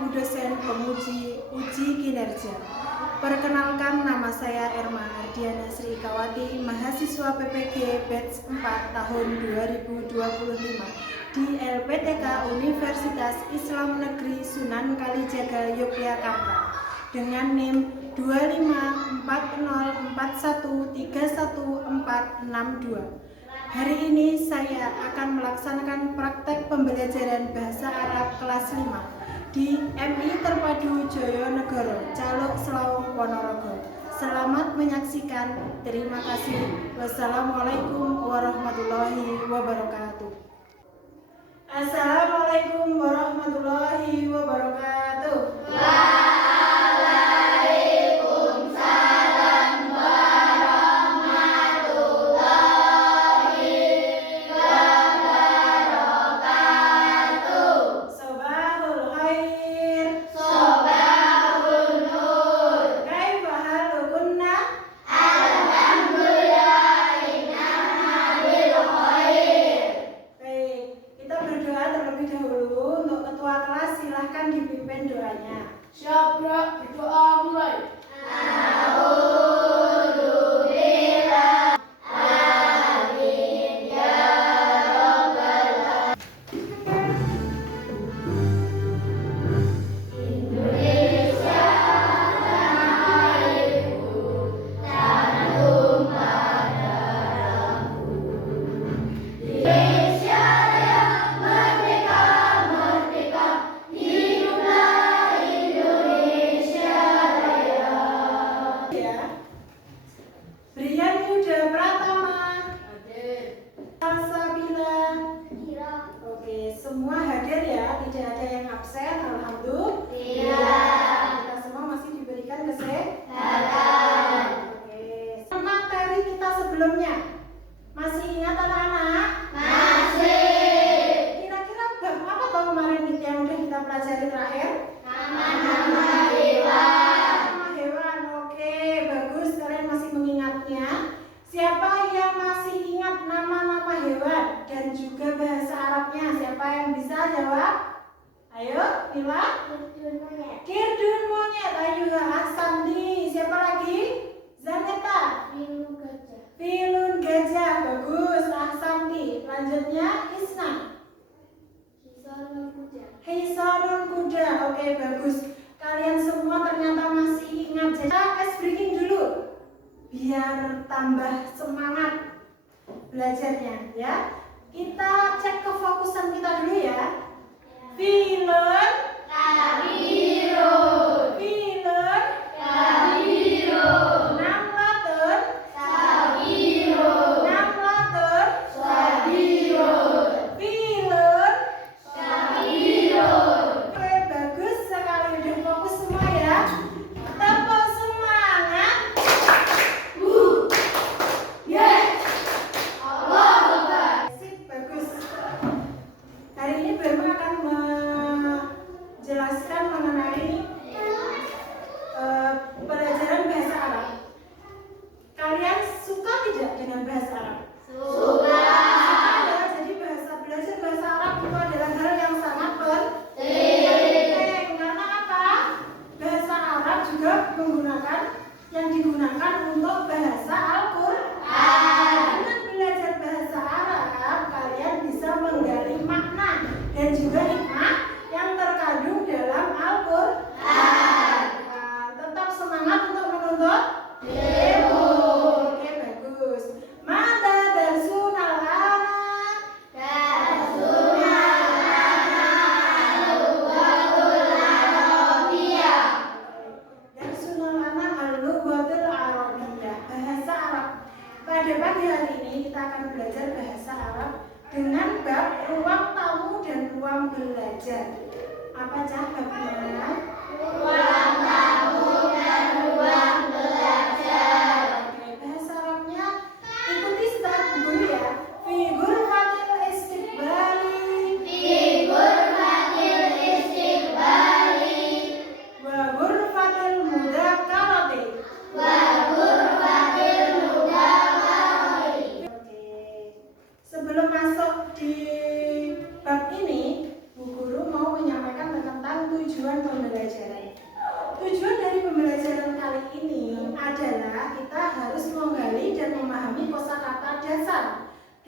Ibu dosen penguji uji kinerja. Perkenalkan, nama saya Erma Ardiana Sri Kawati, mahasiswa PPG batch 4 tahun 2025 di LPTK Universitas Islam Negeri Sunan Kalijaga, Yogyakarta dengan NIM 25404131462. Hari ini saya akan melaksanakan praktek pembelajaran bahasa Arab kelas 5 di MI Terpadu Joyonegoro, Caluk Selawung, Ponorogo. Selamat menyaksikan. Terima kasih. Wassalamualaikum warahmatullahi wabarakatuh. Assalamualaikum warahmatullahi wabarakatuh. Silahkan dipimpin doanya. Siap, berdoa mulai. Semua hadir ya, tidak ada yang absen, alhamdulillah. Kita semua masih diberikan kesehatan. Oke. Materi kita sebelumnya masih ingat anak-anak? Masih. Kira-kira bab apa toh kemarin yang udah kita pelajari terakhir? Nama-nama hewan. Nama hewan. Oke, bagus, kalian masih mengingatnya. Siapa yang masih ingat nama-nama hewan dan juga bahasa Arabnya? Siapa yang bisa jawab? Ayo, Mila. Kirdun monyet. Ayo, Asandi. Siapa lagi? Zaneta. Filun gajah. Bagus, Asandi. Lanjutnya, Isna. Hisarun kuda. Oke, bagus. Kalian semua ternyata masih ingat. Jadi kita ice breaking dulu biar tambah semangat belajarnya ya. Kita cek kefokusan kita dulu ya. Filun Kabirun. Filun Kabirun. Namlatun Sabirun. Namlatun Sabirun. Filun. Sabirun. Oke, bagus sekali, udah fokus semua ya. Tepuk semangat. Yes. Allah Akbar. Sip, bagus. Hari ini Berma akan menjelaskan mengenai pelajaran bahasa Arab. Kalian suka tidak dengan bahasa Arab? Suka. Ya, jadi belajar bahasa Arab itu adalah hal yang sangat Penting. karena apa? Bahasa Arab juga digunakan untuk bahasa Al-Quran. Dengan belajar bahasa Arab, kalian bisa menggali makna dan juga hikmah yang terkandung dalam Al-Quran. Nah, tetap semangat untuk menuntut ilmu. Oke, bagus. Mata darsun al-ana. Darsun al-ana al-lughatul arabiyyah.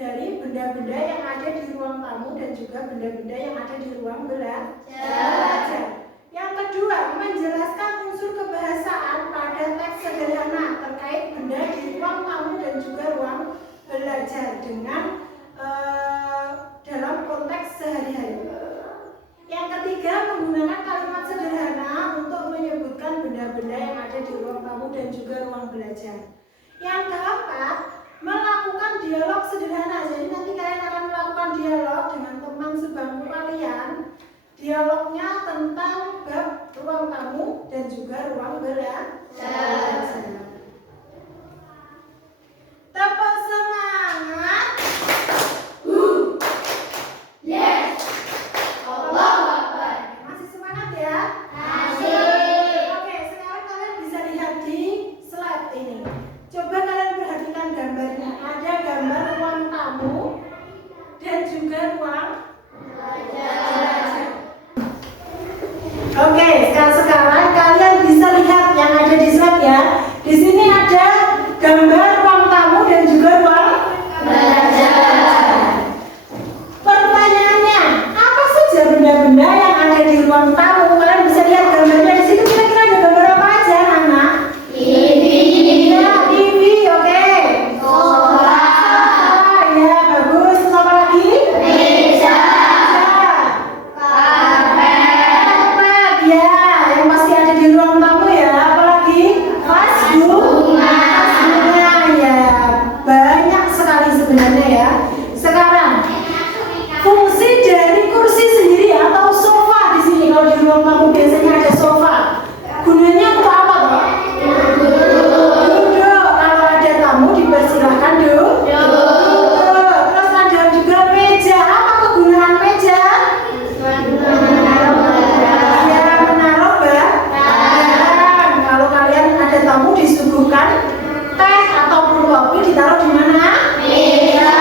dari benda-benda yang ada di ruang tamu dan juga benda-benda yang ada di ruang belajar. Yang kedua, menjelaskan unsur kebahasaan pada teks sederhana terkait benda di ruang tamu dan juga ruang belajar dengan dalam konteks sehari-hari. Yang ketiga, menggunakan kalimat sederhana untuk menyebutkan benda-benda yang ada di ruang tamu dan juga ruang belajar. Yang keempat, melakukan dialog sederhana. Jadi nanti kalian akan melakukan dialog dengan teman sebangku kalian. Dialognya tentang bab ruang tamu dan juga ruang belajar. Tepuk semangat. Yes. Allahu Akbar. Masih semangat ya? Masih. Oke, sekarang kalian bisa lihat di slide ini. Coba kalian perhatikan gambarnya. Ada gambar ruang tamu dan juga ruang belajar. Oke, sekarang kalian bisa lihat yang ada di slide ya. Di sini ada gambar ruang tamu dan juga ruang belajar. Pertanyaannya, apa saja benda-benda yang ada di ruang tamu? Kalian bisa lihat gambarnya di situ. Kira-kira ada gambar apa aja, anak? TV. Ya, TV, oke. Sofa. Ya, bagus. Terus apa lagi? Meja. Karpet, Karpet. ya, yang pasti ada di ruang tamu ya. Apalagi? Vas bunga. Ya, banyak sekali sebenarnya ya. Sekarang, fungsi dari kursi sendiri atau sofa di sini. Kalau di ruang tamu biasanya ada sofa. Gunanya untuk apa, Pak? Duduk. Kalau ada tamu dipersilahkan duduk. Terus ada juga meja. Apa kegunaan meja? Ya, menaruh barang. Kalau kalian ada tamu disuguhkan teh ataupun kopi, ditaruh di mana? Meja.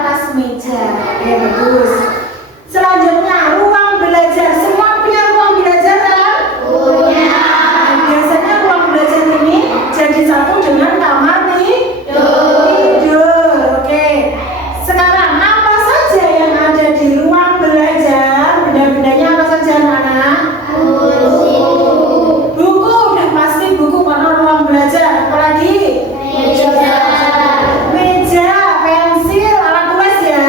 Atas meja. Ya, bagus. Selanjutnya, ruang belajar. Semua punya ruang belajar kan? Punya. Biasanya ruang belajar ini jadi satu dengan kamar tidur. Oke. Sekarang apa saja yang ada di ruang belajar? Benda-bendanya apa saja, anak-anak? Kursi. Buku, udah pasti buku karena ruang belajar. Apalagi? Meja. Meja, pensil, alat tulis ya.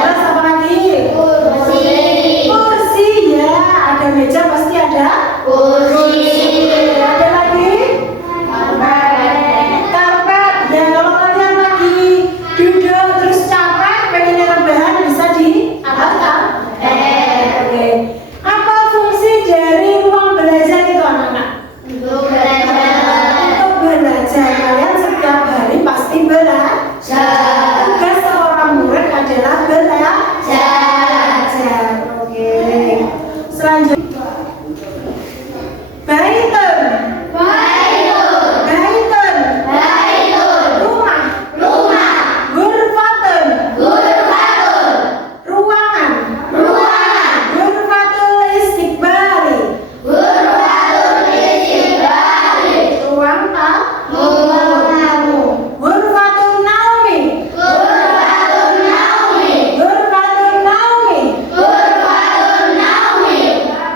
Terus apa lagi? Kursi. Kursi ya. Ada meja pasti ada. Kursi. Ada lagi? Karpet. Ya, kalau kalian lagi duduk terus capek, pengen rebahan bisa di atas karpet. Oke. Apa fungsi dari ruang belajar itu, anak-anak? Untuk belajar. Untuk belajar. Kalian setiap hari pasti belajar. Tugas seorang murid adalah belajar. Oke. Selanjutnya, baitun. Baitun. Rumah. Ghurfatun. Ruangan. Ghurfatul istiqbali. Ruang tamu. Ghurfatun naumi.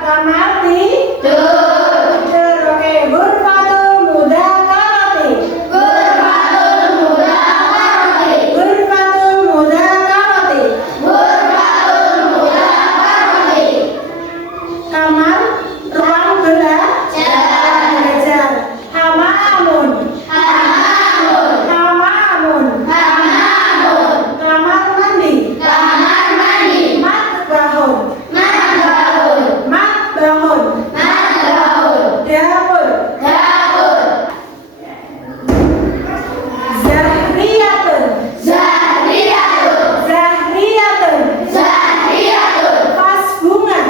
Kamar tidur. Oke. Ghurfatul mudzakarati. Kamar ruang belajar. Hamamun. Kamar mandi. Matbahun. Dapur. Zahriyatun. Vas bunga.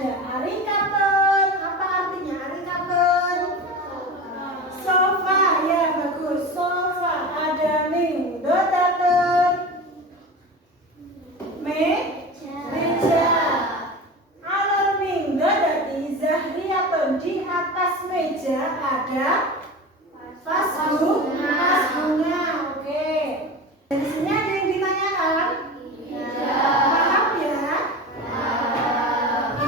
ada arikaton. Apa artinya arikaton? Sofa, ya bagus. Sofa. Ada mingdodatun. Meja. Alal mingdodati zahriyatun. Di atas meja ada vas bunga. Oke. Dari sini ada yang ditanyakan? Paham ya?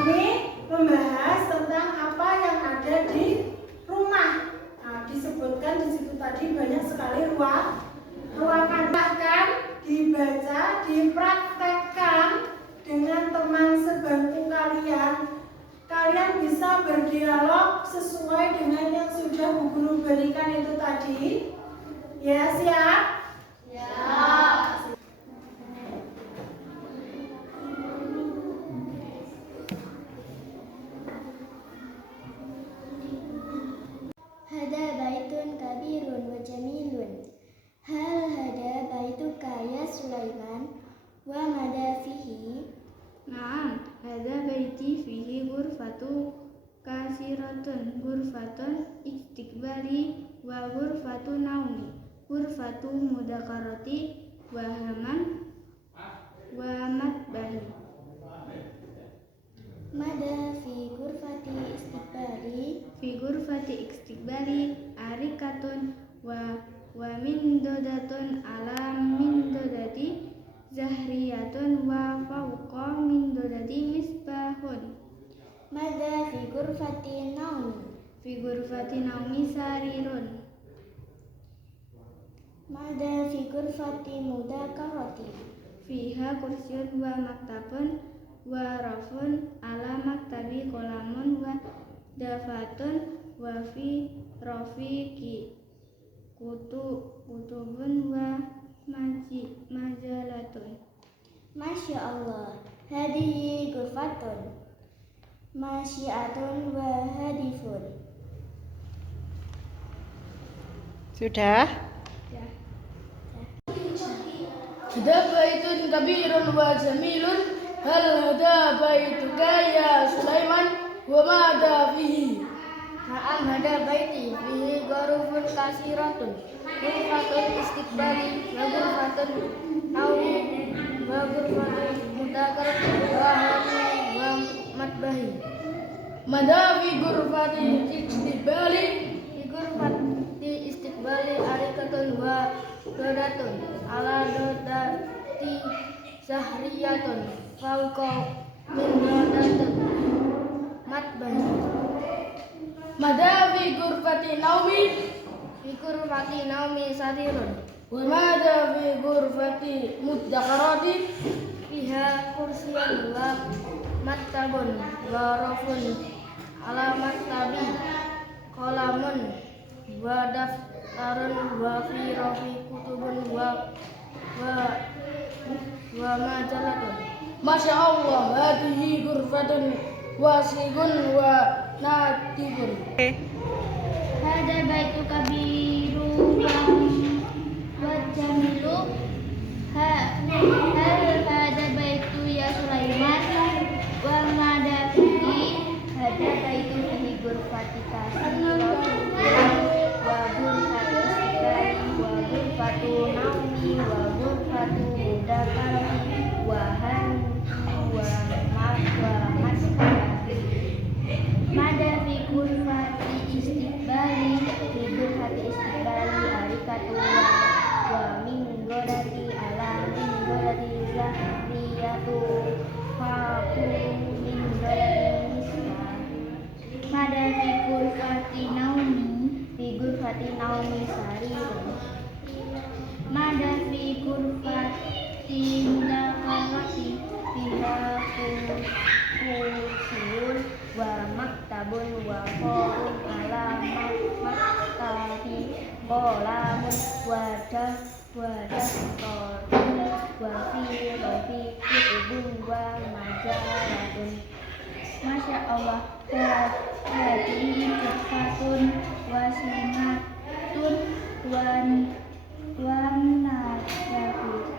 Ini membahas tentang apa yang ada di rumah. Nah, disebutkan di situ tadi banyak sekali ruangan. Bahkan dibaca, dipraktekkan dengan teman sebangku kalian. Kalian bisa berdialog sesuai dengan yang sudah Bu Guru berikan itu tadi. Ya, siap? Hada baitun kabirun wa jamilun. Hal hada baituka ya Sulaiman wa mada fihi. Naam, hada baiti fihi ghurfatu kasiratun, ghurfatun istiqbali wa ghurfatu naumi, ghurfatu mudakarati wa haman wa matbahi. Mada fi ghurfati istiqbali. Fi ghurfati istiqbali arikatun wa mindodatun ala mindodati zahriyatun wa fawqa mindodati misbahun. Mada fi ghurfati naumi. Fi ghurfati naumi sarirun. Mada fi ghurfati mudakarati. Fiha kursyun wa maktabun wa rafun ala maktabi kolamun wa dafatun wa fi rafiqi kutubun wa majalatun. Masya Allah. Hadihi ghurfatun masyiatun wa hadifun. Sudah? Hada baitun kabirun wa jamilun. Hal hada baituka ya Sulaiman wa mada fihi. Na'am hada baiti fihi ghurufun kasiratun. Ghurfatun istiqbali wa ghurfatun naumi wa ghurfatun mudakaratun wa hamun wa matbahi. Mada fi ghurfati istiqbali. Fi ghurfati istiqbali arikatun wa dodatun ala dodati zahriyatun fauqa min dodatun matbahi. Mada fi ghurfati naumi. Fi ghurfati naumi sarirun. Wa mada fi ghurfati mudakarati. Fiha kursiyan wa maktabun wa rafun ala maktabi kolamun wa daftarun wa fi rafi kutubun wa majalatun. Masya Allah, hadihi ghurfatun wasigun wa natibun. Hada baitu kabiru wa jamilu. Hal hada baitu ya Sulaiman wa mada fihi. Hada baitu fihi ghurfati kasiratun wa ghurfati istiqbali wa ghurfatu naumi wa ghurfatu mudakarati wa hanti wa masbahati. Mada fi ghurfati istiqbali. Fi ghurfati istiqbali arikatu wa minggodati ala minggodati zahriyatu faku minggodati misbah. Mada fi ghurfati naumi. Fi ghurfati naumi sarirun. Mada fi ghurfati mudakarati. Fiha kursiun wa maktabun wa qawun ala maktabi qolamun wa daftarun wa fi kutubun wa majalatun. Masya Allah. Hadihi ghurfatun wasimatun wa najahu.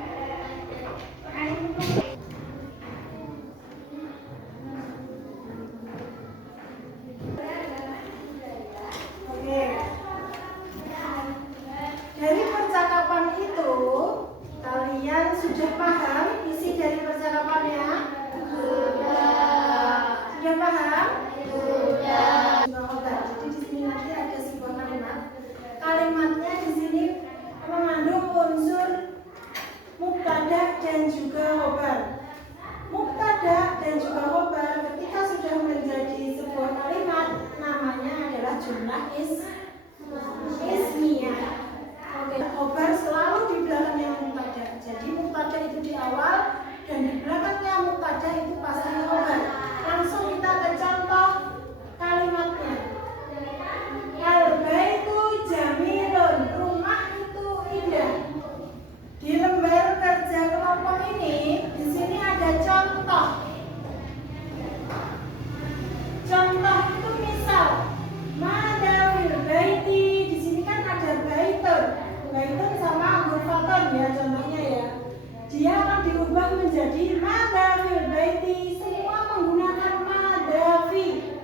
menjadi madafil baiti. Semua menggunakan madafi.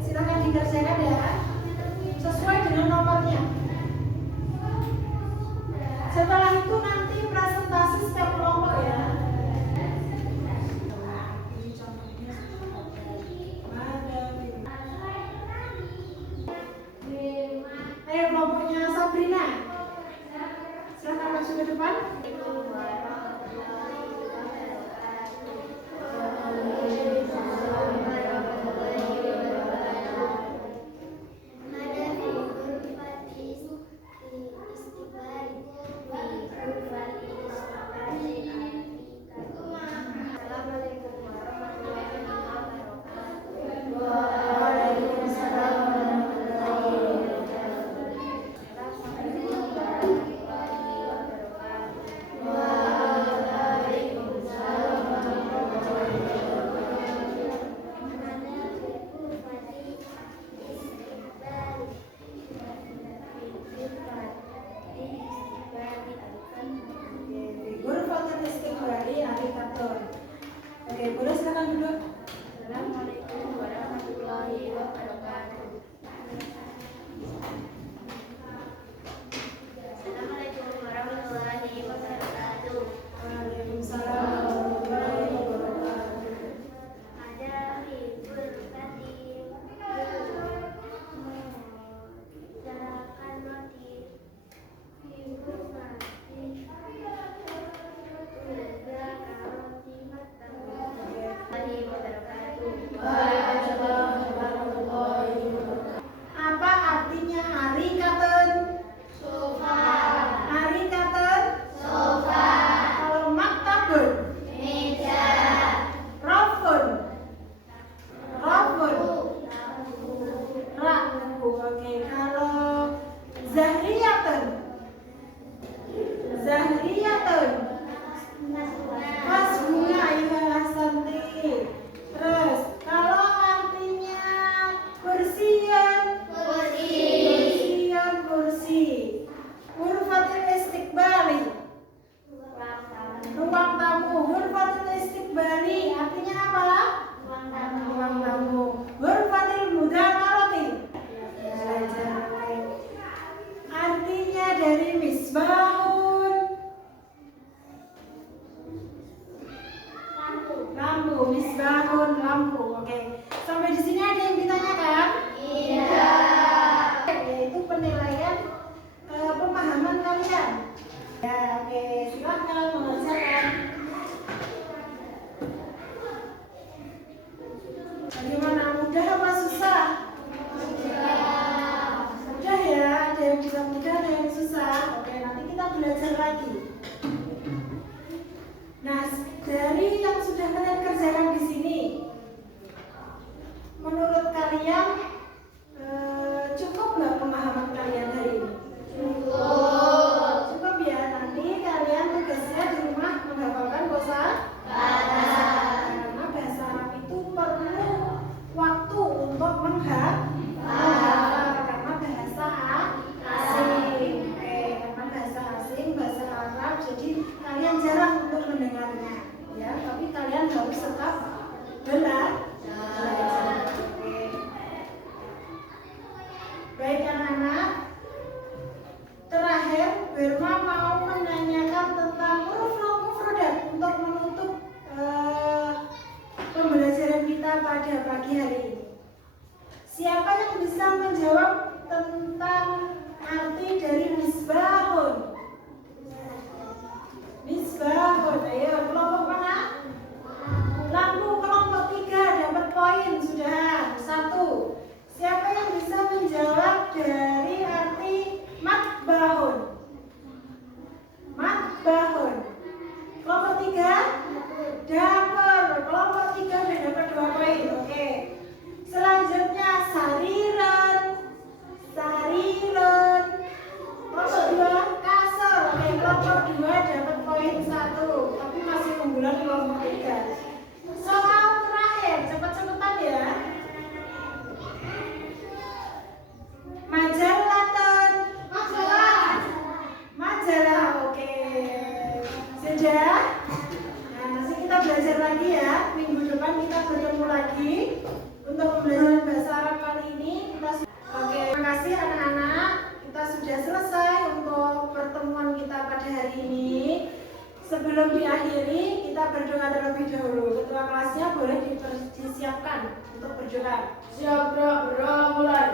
Silakan dikerjakan ya, sesuai dengan nomornya. Setelah itu nanti presentasi setiap kelompok ya. Ayo kelompoknya Sabrina. Silakan masuk ke depan. Oke, boleh silakan duduk. Assalamualaikum warahmatullahi wabarakatuh. Assalamualaikum warahmatullahi wabarakatuh. Waalaikumsalam warahmatullahi wabarakatuh. Ada hibur batin, gerakan roti, hibur batin, udah karoti matang. Apa artinya harikaten? Sofa. Harikaten? Sofa. Kalau maktabun? Meja. Rafun? Rafun. Lampu. Oke, kalau zahriyatun? Zahriyatun. Mas bunga, iya Santi. Terus kalau artinya kursian? Kursian, kursi. Hurfatil istiqbali? Ruang tamu. Hurfatil istiqbali artinya apa? Ruang tamu. Hurfatil mudzakarati? Belajar. Artinya dari misbahun? Lampu, misbahun, lampu. Oke. Sampai di sini ada yang ditanyakan? Iya. Yaitu penilaian pemahaman kalian. Ya, oke. Silakan mengerjakan. Bagaimana? Mudah apa susah? Mudah ya. Ada yang bisa mudah, ada yang susah. Oke, nanti kita belajar lagi. Nah, dari yang sudah kalian kerjakan di sini, menurut kalian cukup nggak pemahaman kalian hari ini? Cukup ya. Nanti kalian tugasnya di rumah menghafalkan bahasa Arab. Karena bahasa Arab itu perlu waktu untuk menghafal. Karena bahasa asing. Oke, karena bahasa asing, bahasa Arab, jadi kalian jarang untuk mendengarnya. Ya, tapi kalian harus tetap belajar. Oke. Baik anak-anak, terakhir Berma mau menanyakan tentang huruf mufradat untuk menutup pembelajaran kita pada pagi hari ini. Siapa yang bisa menjawab tentang arti dari misbahun? Misbahun, ayo kelompok mana? Lampu. Kelompok 3 dapat poin sudah 1. Siapa yang bisa menjawab dari arti matbahun? Matbahun. Kelompok 3 dapur. Kelompok 3 sudah dapat 2 poin. Oke. Selanjutnya sariran. Sariran. Kelompok 2 kasur. Oke, kelompok 2 dapat poin 1, tapi masih unggulan kelompok 3. Soal terakhir, cepat-cepatan ya. Majalatan. Majalah. Oke. Sudah? Nah, masih kita belajar lagi ya. Minggu depan kita bertemu lagi untuk pembelajaran bahasa Arab kali ini. Oke, terima kasih anak-anak. Kita sudah selesai untuk pertemuan kita pada hari ini. Sebelum diakhiri, kita berdoa terlebih dahulu. Ketua kelasnya boleh disiapkan untuk berdoa. Siap, berdoa mulai.